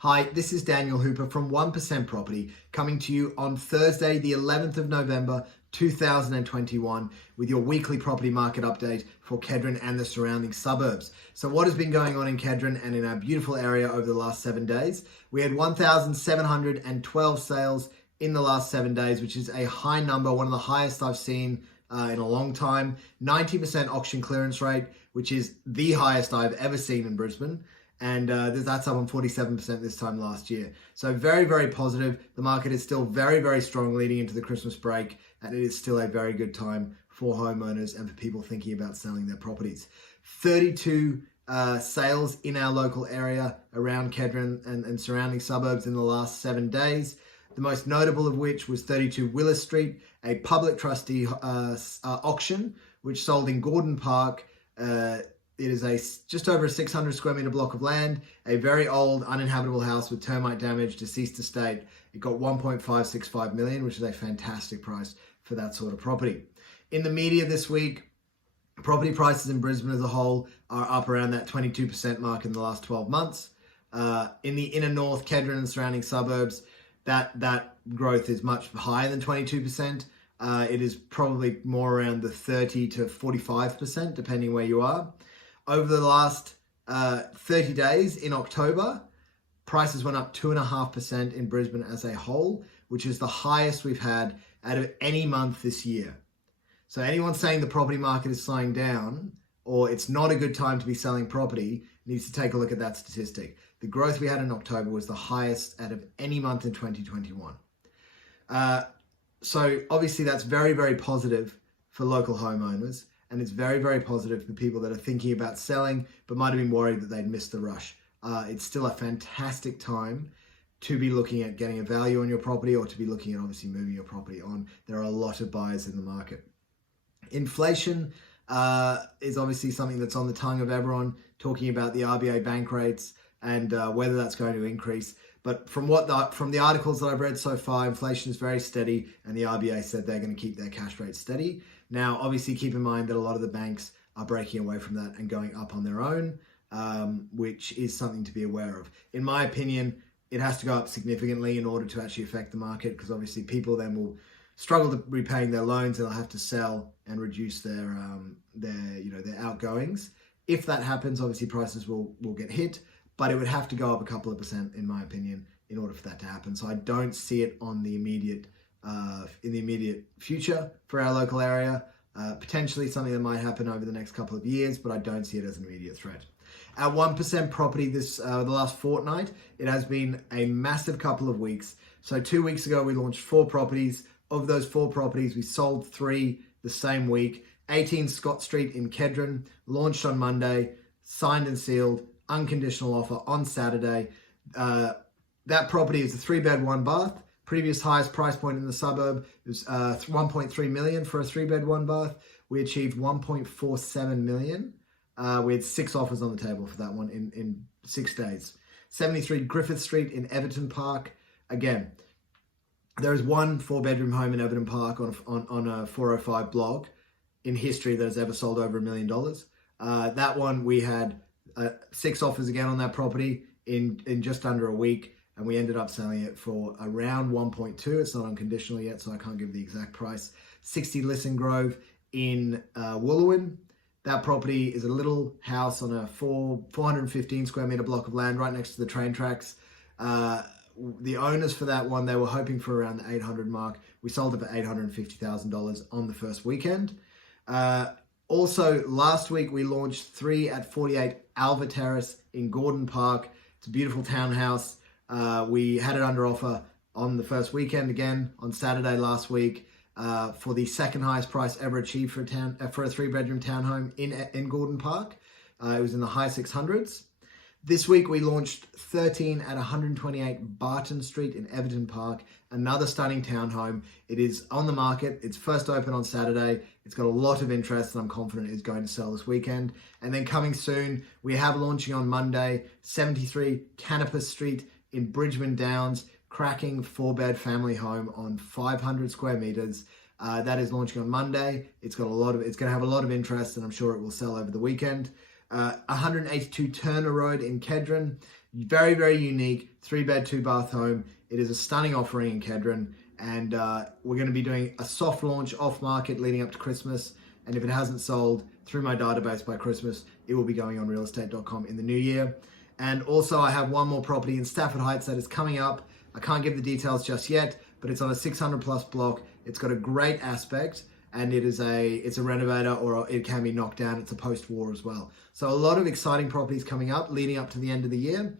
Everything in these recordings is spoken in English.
Hi, this is Daniel Hooper from 1% Property coming to you on Thursday, the 11th of November, 2021 with your weekly property market update for Kedron and the surrounding suburbs. So what has been going on in Kedron and in our beautiful area over the last 7 days? We had 1,712 sales in the last 7 days, which is a high number, one of the highest I've seen in a long time. 90% auction clearance rate, which is the highest I've ever seen in Brisbane. And that's up on 47% this time last year. So very, very positive. The market is still very, very strong leading into the Christmas break, and it is still a very good time for homeowners and for people thinking about selling their properties. 32 sales in our local area around Kedron and surrounding suburbs in the last 7 days. The most notable of which was 32 Willis Street, a public trustee auction, which sold in Gordon Park. It is just over a 600 square meter block of land, a very old uninhabitable house with termite damage, deceased estate. It got 1.565 million, which is a fantastic price for that sort of property. In the media this week, property prices in Brisbane as a whole are up around that 22% mark in the last 12 months. In the inner north, Kedron and surrounding suburbs, that growth is much higher than 22%. It is probably more around the 30 to 45%, depending where you are. Over the last 30 days in October, prices went up 2.5% in Brisbane as a whole, which is the highest we've had out of any month this year. So anyone saying the property market is slowing down or it's not a good time to be selling property needs to take a look at that statistic. The growth we had in October was the highest out of any month in 2021. So obviously that's very, very positive for local homeowners. And it's very, very positive for people that are thinking about selling, but might have been worried that they'd missed the rush. It's still a fantastic time to be looking at getting a value on your property or to be looking at obviously moving your property on. There are a lot of buyers in the market. Inflation is obviously something that's on the tongue of everyone, talking about the RBA bank rates and whether that's going to increase. But from the articles that I've read so far, inflation is very steady, and the RBA said they're going to keep their cash rate steady. Now, obviously, keep in mind that a lot of the banks are breaking away from that and going up on their own, which is something to be aware of. In my opinion, it has to go up significantly in order to actually affect the market, because obviously people then will struggle to repaying their loans. They'll have to sell and reduce their outgoings. If that happens, obviously prices will get hit. But it would have to go up a couple of percent, in my opinion, in order for that to happen. So I don't see it on the immediate, in the immediate future for our local area. Potentially something that might happen over the next couple of years, but I don't see it as an immediate threat. Our 1% property the last fortnight, it has been a massive couple of weeks. So 2 weeks ago, we launched 4 properties. Of those 4 properties, we sold 3 the same week. 18 Scott Street in Kedron, launched on Monday, signed and sealed, unconditional offer on Saturday. That property is a 3-bed, 1-bath. Previous highest price point in the suburb was 1.3 million for a 3-bed, 1-bath. We achieved 1.47 million. We had 6 offers on the table for that one in 6 days. 73 Griffith Street in Everton Park. Again, there is one 4-bedroom home in Everton Park on a 405 block in history that has ever sold over $1 million. That one we had 6 offers again on that property in just under a week, and we ended up selling it for around 1.2. It's not unconditional yet, so I can't give the exact price. 60 Lisson Grove in Wooloowin. That property is a little house on a 415 square meter block of land right next to the train tracks. The owners for that one, they were hoping for around the 800 mark. We sold it for $850,000 on the first weekend. Also, last week we launched 3 at 48 Alva Terrace in Gordon Park. It's a beautiful townhouse. We had it under offer on the first weekend again on Saturday last week for the second highest price ever achieved for a 3-bedroom townhome in Gordon Park. It was in the high 600s. This week we launched 13 at 128 Barton Street in Everton Park, another stunning townhome. It is on the market. It's first open on Saturday. It's got a lot of interest, and I'm confident it's going to sell this weekend. And then coming soon, we have launching on Monday, 73 Canopus Street in Bridgeman Downs, cracking 4-bed family home on 500 square meters. That is launching on Monday. It's going to have a lot of interest, and I'm sure it will sell over the weekend. 182 Turner Road in Kedron. Very, very unique 3-bed, 2-bath home. It is a stunning offering in Kedron, and we're going to be doing a soft launch off market leading up to Christmas. And if it hasn't sold through my database by Christmas, it will be going on realestate.com in the new year. And also I have one more property in Stafford Heights that is coming up. I can't give the details just yet, but it's on a 600 plus block. It's got a great aspect, and it's a renovator, or it can be knocked down. It's a post-war as well. So a lot of exciting properties coming up leading up to the end of the year.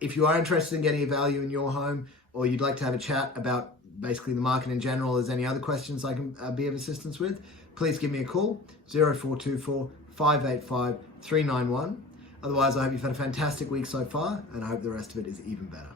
If you are interested in getting a value in your home, or you'd like to have a chat about basically the market in general, or there's any other questions I can be of assistance with, please give me a call, 0424 585 391. Otherwise, I hope you've had a fantastic week so far, and I hope the rest of it is even better.